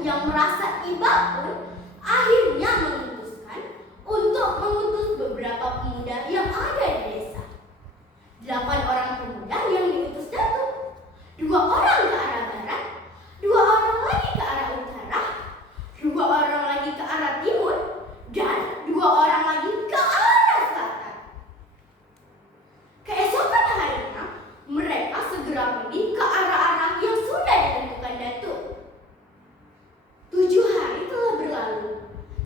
yang merasa iba pun akhirnya memutuskan untuk mengutus beberapa pemuda yang ada di desa. 8 orang pemuda yang diutus Datuk. 2 orang ke arah barat, 2 orang lagi ke arah utara, 2 orang lagi ke arah timur, dan 2 orang lagi ke arah selatan. Keesokan harinya, mereka segera pergi ke arah-arah yang sudah ditentukan Datuk. 7 hari telah berlalu.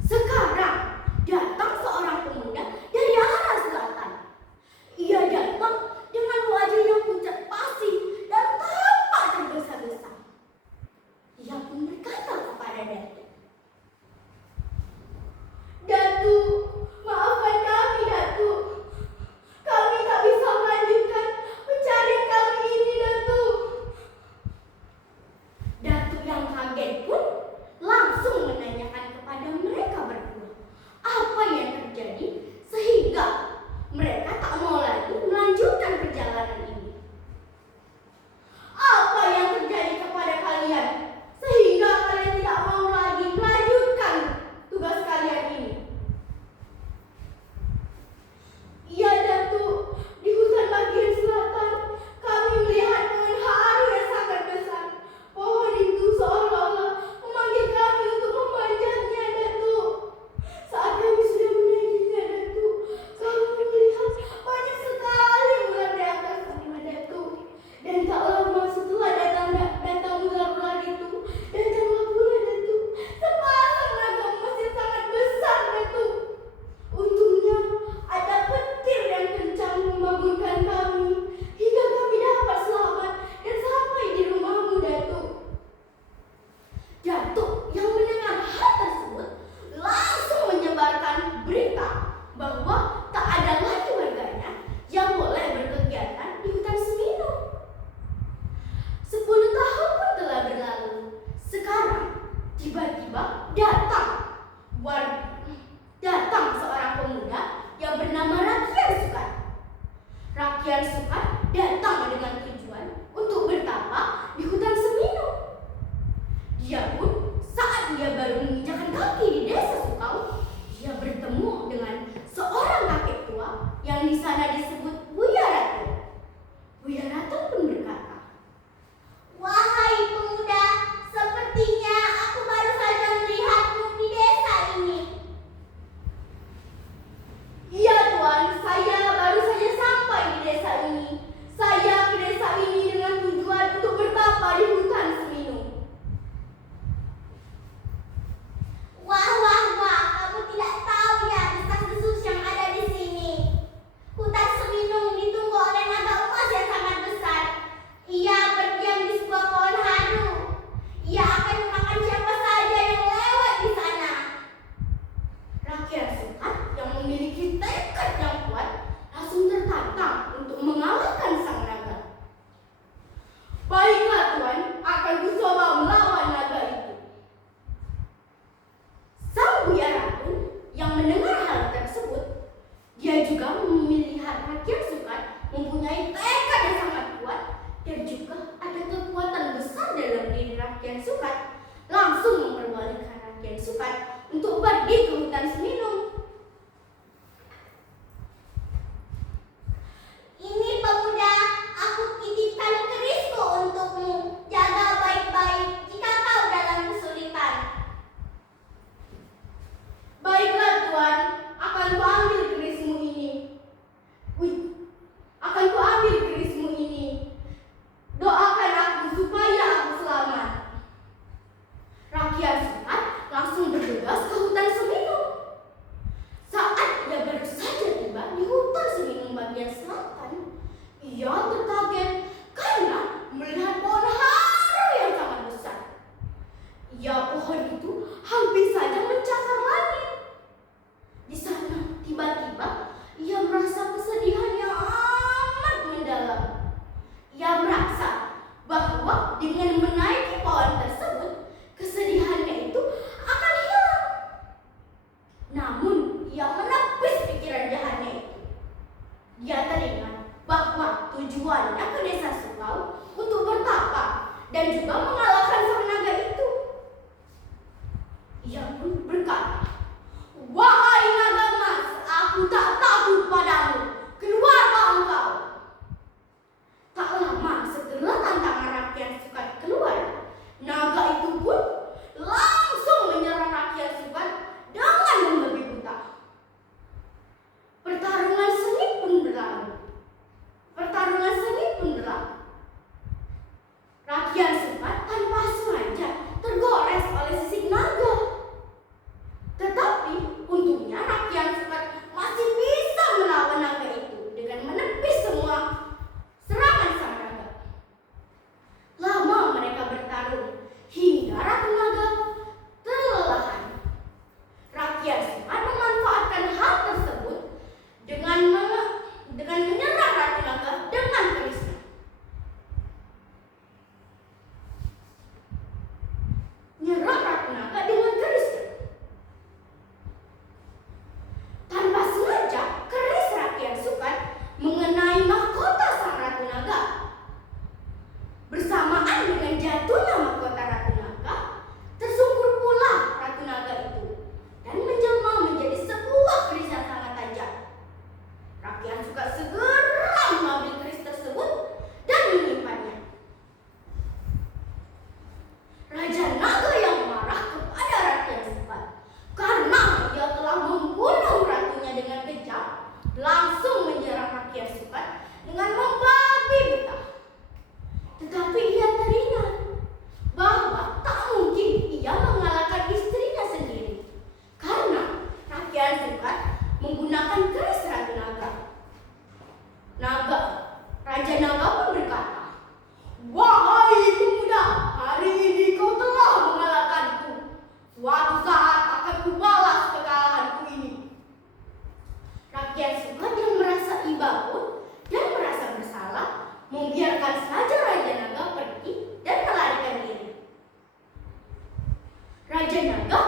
Sekarang datang seorang pemuda dari arah selatan. Ia datang dengan wajah yang pucat pasi dan tampak tergesa-gesa. Ia pun berkata kepada Datuk, "Datuk, maafkan kami, Datuk. Kami tak bisa melanjutkan pencarian kami ini, Datuk." Datuk yang kaget pun langsung menanyakan kepada mereka berdua apa yang terjadi sehingga mereka tak mau lagi melanjutkan perjalanan ini. "Apa yang terjadi kepada kalian sehingga kalian tidak mau lagi melanjutkan tugas kalian ini?" "Iya, Datuk, di hutan bagian selatan kami melihat pohon haru yang sangat besar. Pohon itu seolah-olah memanggil kami untuk memanjatnya, Datuk. Saat kami sudah menaikinya, Datuk, kami melihat banyak sekali ular di atas sana, Datuk. Dan tak lama setelah datang ular-ular itu, datanglah pula, Datuk, sepasang naga emas yang sangat besar, Datuk. Untungnya ada petir yang kencang membangunkan kami hingga kami dapat selamat dan sampai di rumahmu, Datuk." Datuk yang mendengar hal tersebut langsung menyebarkan berita bahwa tak ada lagi warganya yang boleh berkegiatan di hutan Seminu. 10 tahun pun telah berlalu. Sekarang tiba-tiba datang seorang pemuda yang bernama Rakyat Sukat. Rakyat Sukat datang dengan tujuan untuk bertapa di hutan Seminu. Dia pun saat dia baru menginjakkan kaki di desa Sukau, dia bertemu dengan seorang kakek tua yang di sana disebut Buya Ratu. Buya Ratu pun berkata, "Wahai pemuda, sepertinya aku baru saja melihatmu di desa ini." "Iya, Tuan, saya baru saja sampai di desa ini. Saya ke desa ini dengan tujuan untuk bertapa di hutan Seminu." Wah, kamu tidak tahu ya desas-desus yang ada di sini. Hutan Seminu ditunggu oleh naga emas yang sangat besar. Ia berdiam di sebuah pohon haru. Ia akan memakan siapa saja yang lewat di sana. Rakyat Sukat yang memiliki tekad yang kuat langsung tertantang untuk mengalahkan sang naga. "Baiklah, Tuan, akan kucoba melawan naga itu." Sang Buya Ratu yang mendengar hal tersebut, dia juga melihat Rakyat Sukat mempunyai tekad yang sangat kuat dan juga ada kekuatan besar dalam diri Rakyat Sukat, langsung memperbolehkan Rakyat Sukat untuk pergi ke hutan Seminu. "Ini pemuda, aku titipkan kerisku untukmu. Jaga baik-baik jika kau dalam kesulitan." "Baiklah, Tuan, akan kuambil kerismu ini. Doakan aku supaya aku selamat." Rakyat Sukat langsung bergegas ke hutan Seminu. Saat ia baru saja tiba di hutan Seminu bagian selatan, ia terkaget karena melihat pohon haru yang sangat besar. Pohon itu hampir saja mencakar langit. Di sana tiba-tiba ia merasa kesedihan yang amat mendalam. Ia merasa bahwa dengan menaiki pohon tersebut, kesedihannya itu akan hilang. Namun ia menepis pikiran jahatnya itu. Dia teringat bahwa tujuannya ke desa Sukau untuk bertapa dan juga mengalahkan sang naga itu. Ia pun berkata, "Wahai naga emas, aku tak takut padamu. Keluarlah engkau." Tak lama setelah tantangan rakyat Sukat keluar, naga itu pun langsung menyerang rakyat Sukat dengan membabi buta. Pertarungan sengit pun berlalu. Rakyat Sukat tanpa sengaja tergores oleh sisik naga. Tetapi untungnya rakyat Sukat masih bisa melawan naga itu dengan menepis semua serangan sang naga. Lama mereka bertarung hingga Ratu Naga kelelahan. Rakyat Sukat memanfaatkan hal tersebut dengan menyerang Ratu Naga dengan kerisnya. Tanpa sengaja, keris rakyat Sukat mengenai mahkota sang Ratu Naga. Bersamaan dengan jatuhnya mahkota Ratu Naga, tersungkur pula Ratu Naga itu dan menjelma menjadi sebuah keris yang sangat tajam. Rakyat Sukat segera mengambil keris tersebut dan menyimpannya. Raja Naga yang marah kepada rakyat Sukat karena ia telah membunuh ratunya dengan kejam, langsung menyerang rakyat Sukat dengan membabi buta. Tetapi ia teringat bahwa tak mungkin ia mengalahkan istrinya sendiri karena rakyat Sukat menggunakan keris Ratu Naga. Raja Naga pun berkata, "Wahai pemuda, hari ini kau telah mengalahkanku. Suatu saat akan kubalas kekalahanku ini." Rakyat Sukat yang merasa iba pun dan merasa bersalah membiarkan saja Raja Naga pergi dan melarikan diri. Raja Naga